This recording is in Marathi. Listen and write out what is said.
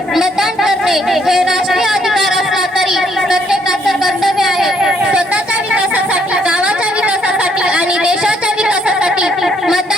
मतदान करणे हे राष्ट्रीय अधिकार असला तरी प्रत्येकाचं कर्तव्य आहे. स्वतःच्या विकासासाठी, गावाच्या विकासासाठी आणि देशाच्या विकासासाठी मतदान